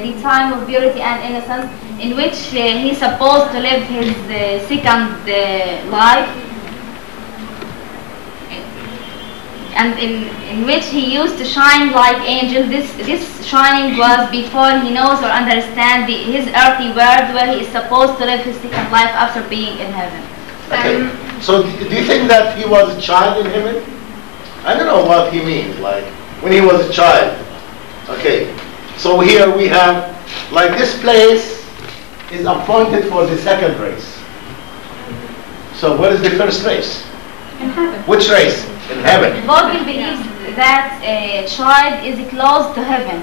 the time of purity and innocence, in which he's supposed to live his second life, and in which he used to shine like angel. This shining was before he knows or understands his earthly world, where he is supposed to live his second life after being in heaven. Okay. So do you think that he was a child in heaven? I don't know what he means, like when he was a child. Okay. So here we have, like, this place is appointed for the second race. So what is the first race? In heaven. Which race? In heaven. Vogel believes that a child is close to heaven.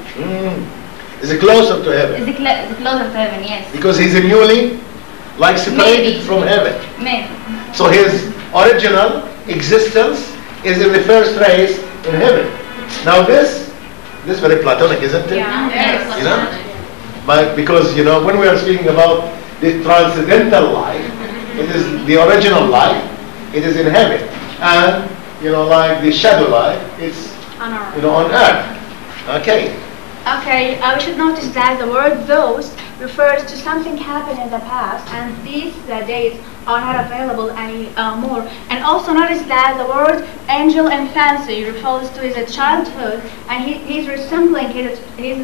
Is it closer to heaven? Is closer to heaven, yes. Because he's a newly, like, separated from heaven. Maybe. So his original existence is in the first race in heaven. Now this is very Platonic, isn't it? Yeah. Yes. You know? But because, you know, when we are speaking about the transcendental life, it is the original life, it is in heaven. And, you know, like the shadow life, it's, you know, on earth. Okay. Okay, we should notice that the word those refers to something happened in the past, and these days are not available anymore. And also notice that the word angel and fancy refers to his childhood, and he's resembling his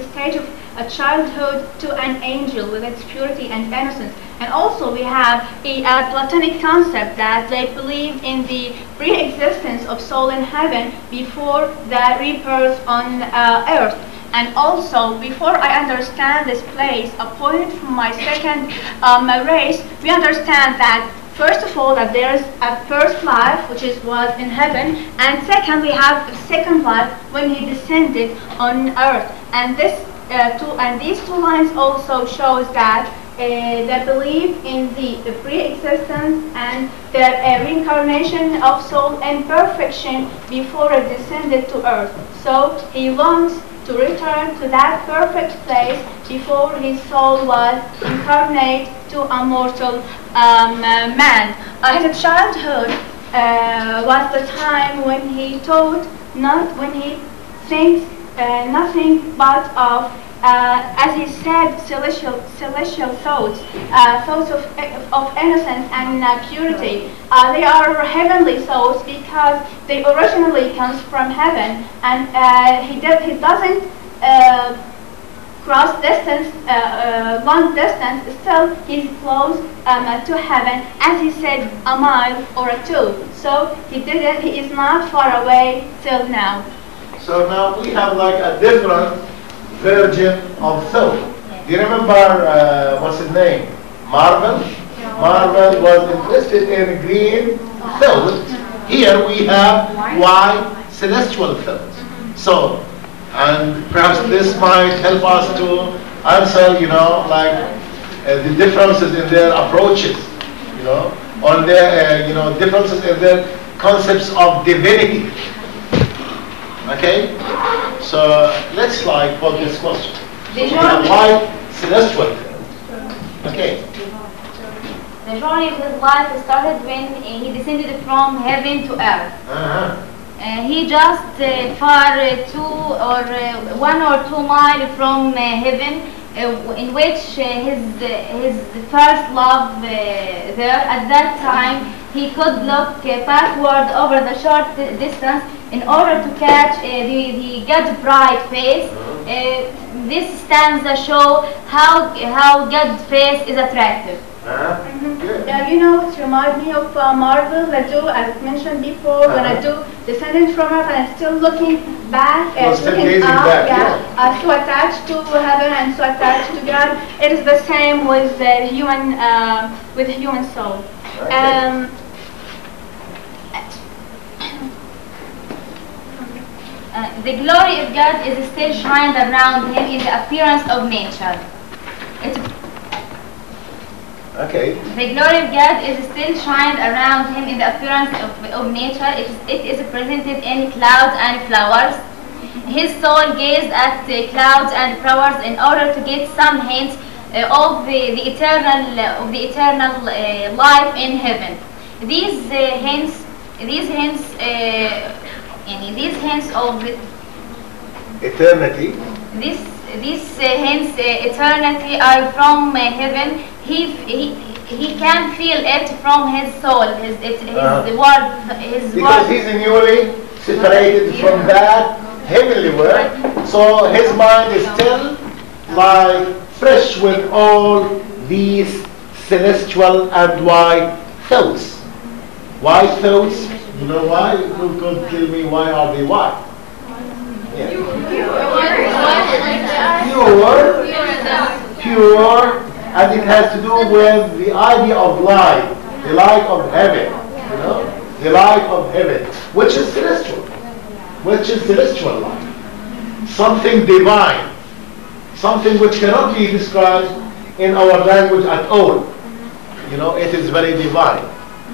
stage of a childhood to an angel with its purity and innocence. And also we have a Platonic concept that they believe in the pre-existence of soul in heaven before the rebirth on earth. And also, before I understand this place appointed from my second race, we understand that first of all that there's a first life which was in heaven, and second we have a second life when he descended on earth. And these two lines also shows that they believe in the pre-existence and the reincarnation of soul and perfection before it descended to earth. So he longs to return to that perfect place before his soul was incarnate to a mortal man. His childhood was the time when he thought when he thinks nothing but of, as he said, celestial thoughts, thoughts of innocence and purity. They are heavenly thoughts because they originally comes from heaven, and he doesn't cross distance, long distance. Still, he's close to heaven, as he said, a mile or a two. So he is not far away till now. So now we have like a different version of thought. Do you remember what's his name? Marvel? Marvel was interested in green thought. Here we have white celestial thought. So, and perhaps this might help us to answer, you know, like the differences in their approaches, you know, on their, you know, differences in their concepts of divinity. Okay? So let's like put this question. So we have white celestial thought. Okay. The journey of his life started when he descended from heaven to earth. He just far 1 or 2 miles from heaven, in which his first love there. At that time, he could look backward over the short distance in order to catch the God's bright face. This stanza shows how God's face is attractive. You know, it reminds me of Marvel, Ladu, as mentioned before, when I do descending from earth and still looking back, looking up, so attached to heaven and so attached to God. It is the same with the human soul. The glory of God is still shined around him in the appearance of nature. Okay. The glory of God is still shined around him in the appearance of nature. It is presented in clouds and flowers. His soul gazed at the clouds and flowers in order to get some hints of the eternal life in heaven. These hints of eternity. These these hence eternity are from heaven. He can feel it from his soul, his word, his because word. he's newly separated from that heavenly world, so his mind is still like fresh with all these celestial and white thoughts. White thoughts, you know why? You could tell me why are they white? Yeah. Pure, and it has to do with the idea of light, the light of heaven, you know, the light of heaven, which is celestial light, something divine, something which cannot be described in our language at all. You know, it is very divine.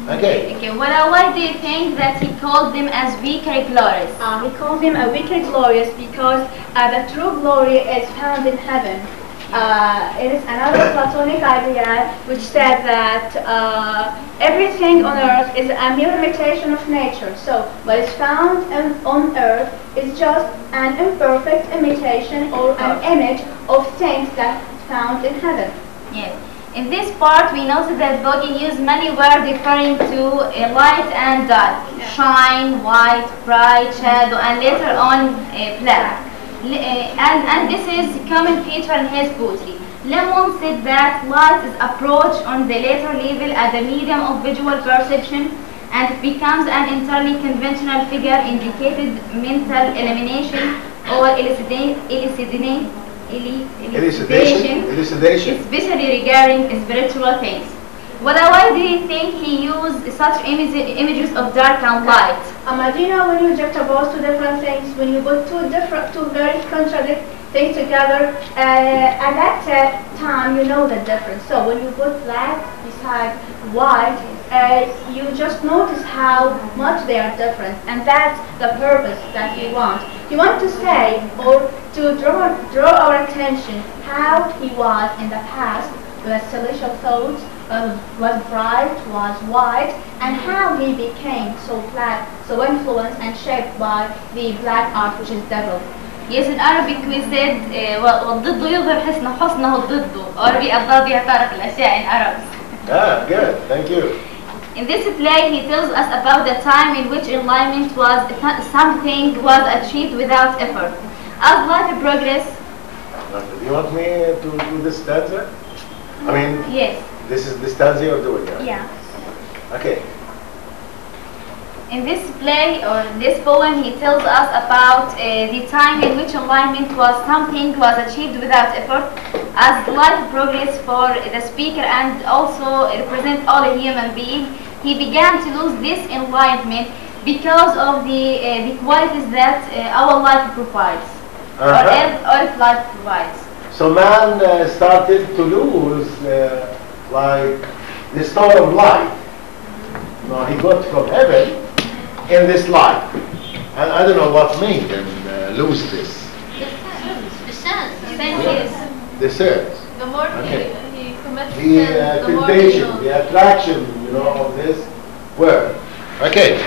Okay. Okay. Well, why do you think that he called them as weaker glorious? He called him a wicked glorious because the true glory is found in heaven. It is another Platonic idea which said that everything on earth is a mere imitation of nature. So what is found on earth is just an imperfect imitation or an image of things that are found in heaven. Yes. In this part, we noted that Bogan used many words referring to light and dark, shine, white, bright, shadow, and later on black. And this is a common feature in his poetry. Lemon said that light is approached on the later level as a medium of visual perception, and it becomes an entirely conventional figure indicated mental elimination or elucidation, especially regarding spiritual things. Well, why do you think he used such images of dark and light? Do you know when you juxtapose two different things, when you put two very contradictory things together, at that time you know the difference. So when you put black beside white, you just notice how much they are different, and that's the purpose that he wants. He wants to say, or to draw our attention, how he was in the past with celestial thoughts, was bright, was white, and how he became so black, so influenced and shaped by the black art, which is devil. Yes, in Arabic we said والضد يظهر حسنه ضده, or بأضداد يعترف الأشياء in Arab. Ah, good, thank you. In this play, he tells us about the time in which enlightenment was something was achieved without effort. As life progressed. Do you want me to do this stanza? I mean, yes. This is the stanza you're doing, yeah? Yeah. Okay. In this play or this poem, he tells us about the time in which enlightenment was something was achieved without effort. As life progressed for the speaker and also represent all human beings, he began to lose this enlightenment because of the qualities that our life provides, or earth life provides. So man started to lose like the star of light. No, he got from heaven in this life. And I don't know what made him lose this. The sense. The sense. The more Okay. he commits The sins, the more he temptation, knows. the attraction, you know, of this word. Okay.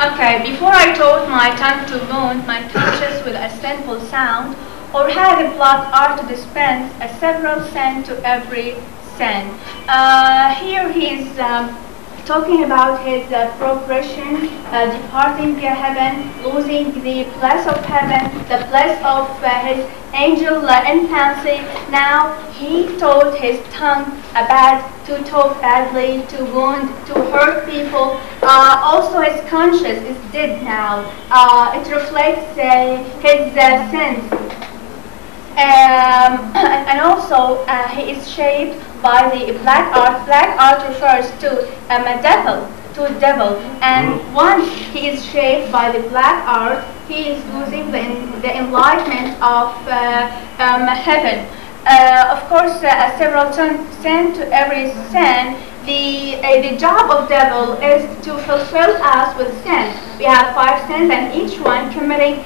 Okay, before I taught my tongue to wound my conscience with a sinful sound, or had a black art to dispense a several sin to every sin. Here he is talking about his progression, departing heaven, losing the place of heaven, the place of his angel infancy. Now he taught his tongue to talk badly, to wound, to hurt people. Also his conscience is dead now. It reflects his sins. And also he is shaped by the black art. Black art refers to devil. And once he is shaped by the black art, he is losing the enlightenment of heaven. Of course, several sin to every sin. The job of devil is to fulfill us with sin. We have 5 sins, and each one committing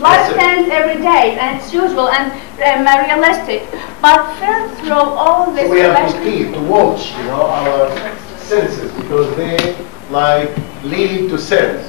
life sins every day, and it's usual and realistic. But through all this, So we have to keep, to watch, you know, our senses, because they like lead to sins.